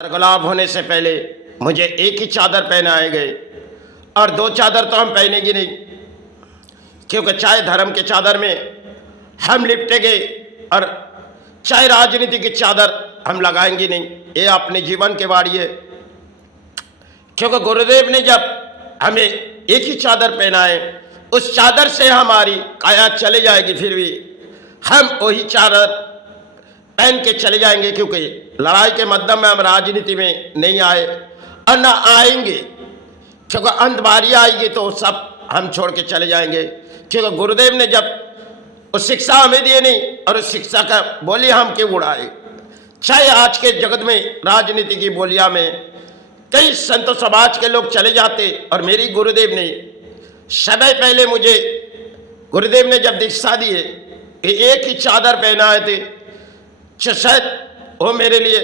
गुलाब होने से पहले मुझे एक ही चादर पहनाए गए और दो चादर तो हम पहनेंगे नहीं, क्योंकि चाहे धर्म के चादर में हम लिपटे गए और चाहे राजनीति की चादर हम लगाएंगे नहीं। ये अपने जीवन के बारी है, क्योंकि गुरुदेव ने जब हमें एक ही चादर पहनाए, उस चादर से हमारी काया चले जाएगी, फिर भी हम वही चादर पहन के चले जाएंगे, क्योंकि लड़ाई के मद्दम में हम राजनीति में नहीं आए और न आएंगे, क्योंकि अंत बारी आएगी तो सब हम छोड़ के चले जाएंगे। क्योंकि गुरुदेव ने जब उस शिक्षा हमें दिए नहीं और उस शिक्षा का बोली हम क्यों उड़ाए। चाहे आज के जगत में राजनीति की बोलिया में कई संतों समाज के लोग चले जाते, और मेरी गुरुदेव ने समय पहले मुझे गुरुदेव ने जब दीक्षा दिए एक ही चादर पहनाए थे, शायद वो मेरे लिए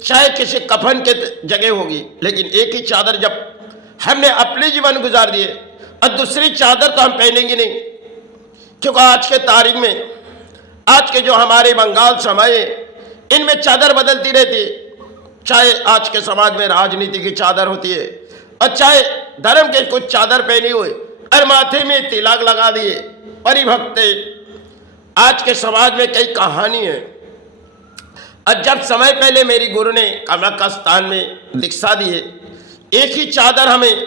चाहे किसी कफन के जगह होगी, लेकिन एक ही चादर जब हमने अपने जीवन गुजार दिए और दूसरी चादर तो हम पहनेंगे नहीं। क्योंकि आज के तारीख में, आज के जो हमारे बंगाल समय इनमें चादर बदलती रहती है। चाहे आज के समाज में राजनीति की चादर होती है और चाहे धर्म के कुछ चादर पहनी हुई और माथे में तिलक लगा दिए परिभक्त। आज के समाज में कई कहानी है। और जब समय पहले मेरी गुरु ने कामाख्या स्थान में दीक्षा दिए, एक ही चादर हमें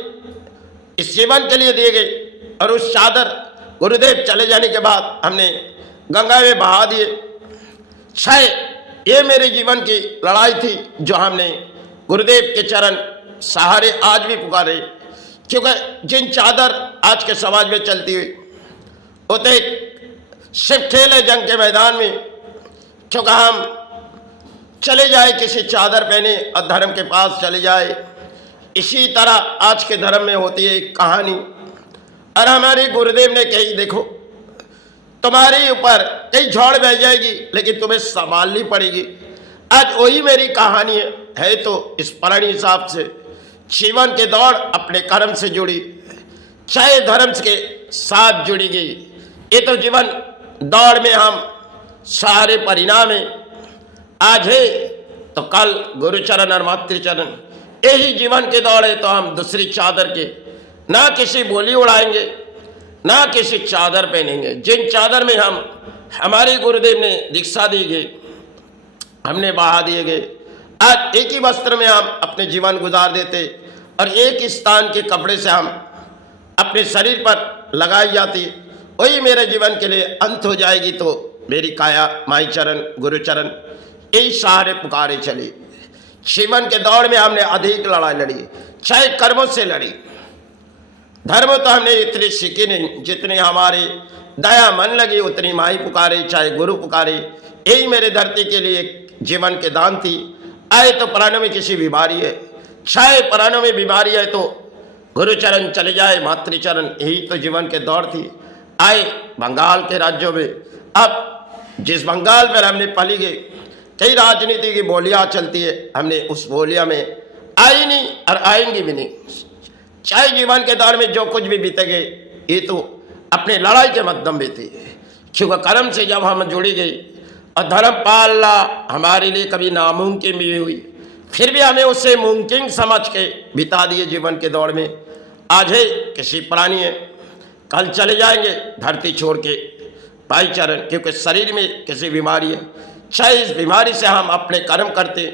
इस जीवन के लिए दिए गए और उस चादर गुरुदेव चले जाने के बाद हमने गंगा में बहा दिए। शायद ये मेरे जीवन की लड़ाई थी, जो हमने गुरुदेव के चरण सहारे आज भी पुकारे। क्योंकि जिन चादर आज के समाज में चलती हुई होते सिर्फ खेल है जंग के मैदान में, क्योंकि हम चले जाए किसी चादर पहने और धर्म के पास चले जाए। इसी तरह आज के धर्म में होती है एक कहानी, और हमारे गुरुदेव ने कही, देखो तुम्हारे ऊपर कई झोड़ बह जाएगी, लेकिन तुम्हें संभालनी पड़ेगी। आज वही मेरी कहानी है। तो इस पुरानी हिसाब से जीवन के दौड़ अपने कर्म से जुड़ी, चाहे धर्म के साथ जुड़ी गई। ये तो जीवन दौड़ में हम सारे परिणाम है, आज है तो कल गुरुचरण और मातृचरण, यही जीवन के दौड़ है। तो हम दूसरी चादर के ना किसी बोली उड़ाएंगे, ना किसी चादर पहनेंगे। जिन चादर में हम हमारे गुरुदेव ने दीक्षा दी गई, हमने बहा दिए गए, आज एक ही वस्त्र में हम अपने जीवन गुजार देते और एक ही स्थान के कपड़े से हम अपने शरीर पर लगाई जाती, वही मेरे जीवन के लिए अंत हो जाएगी। तो मेरी काया माई चरण गुरुचरण यही सहारे पुकारे चली। जीवन के दौड़ में हमने अधिक लड़ाई लड़ी, चाहे कर्मों से लड़ी। धर्म तो हमने इतनी सीखी नहीं, जितनी हमारी दया मन लगी उतनी माई पुकारे, चाहे गुरु पुकारे। यही मेरे धरती के लिए जीवन के दान थी। आए तो प्राणों में किसी बीमारी है, चाहे प्राणों में बीमारी है तो गुरुचरण चले जाए, मातृचरण, यही तो जीवन के दौड़ थी। आए बंगाल के राज्यों में, अब जिस बंगाल में हमने पली गई, कई राजनीति की बोलियां चलती है, हमने उस बोलिया में आई नहीं और आएंगी भी नहीं। चाहे जीवन के दौर में जो कुछ भी बीतेगे, ये तो अपने लड़ाई के मध्यम बीते, क्योंकि कर्म से जब हम जुड़ी गई और धर्म पालना हमारे लिए कभी नामुमकिन भी हुई, फिर भी हमें उसे मुमकिन समझ के बिता दिए जीवन के दौर में। आज है किसी प्राणी है, कल चले जाएंगे धरती छोड़ के भाईचरण, क्योंकि शरीर में किसी बीमारी है। चाहे इस बीमारी से हम अपने कर्म करते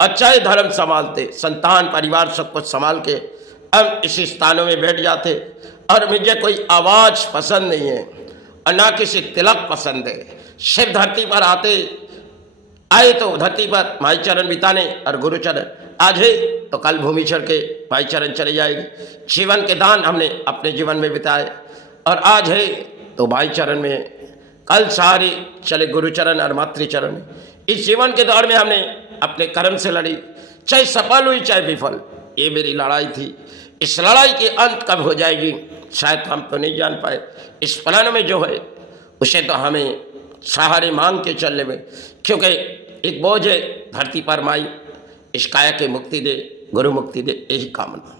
और चाहे धर्म संभालते, संतान परिवार सब कुछ संभाल के हम इसी स्थानों में बैठ जाते। और मुझे कोई आवाज़ पसंद नहीं है और ना किसी तिलक पसंद है। सिर्फ धरती पर आए तो धरती पर भाईचरण बिताने और गुरुचरण, आज है तो कल भूमि छोड़ के भाईचरण चले जाएगी। जीवन के दान हमने अपने जीवन में बिताए और आज है तो भाईचरण में, कल सारी चले गुरुचरण और मातृचरण। इस जीवन के दौर में हमने अपने कर्म से लड़ी, चाहे सफल हुई चाहे विफल, ये मेरी लड़ाई थी। इस लड़ाई के अंत कब हो जाएगी शायद हम तो नहीं जान पाए। इस प्लान में जो है उसे तो हमें सहारे मांग के चलने में, क्योंकि एक बोझ है धरती पर माई, इस काया के मुक्ति दे, गुरु मुक्ति दे, यही कामना।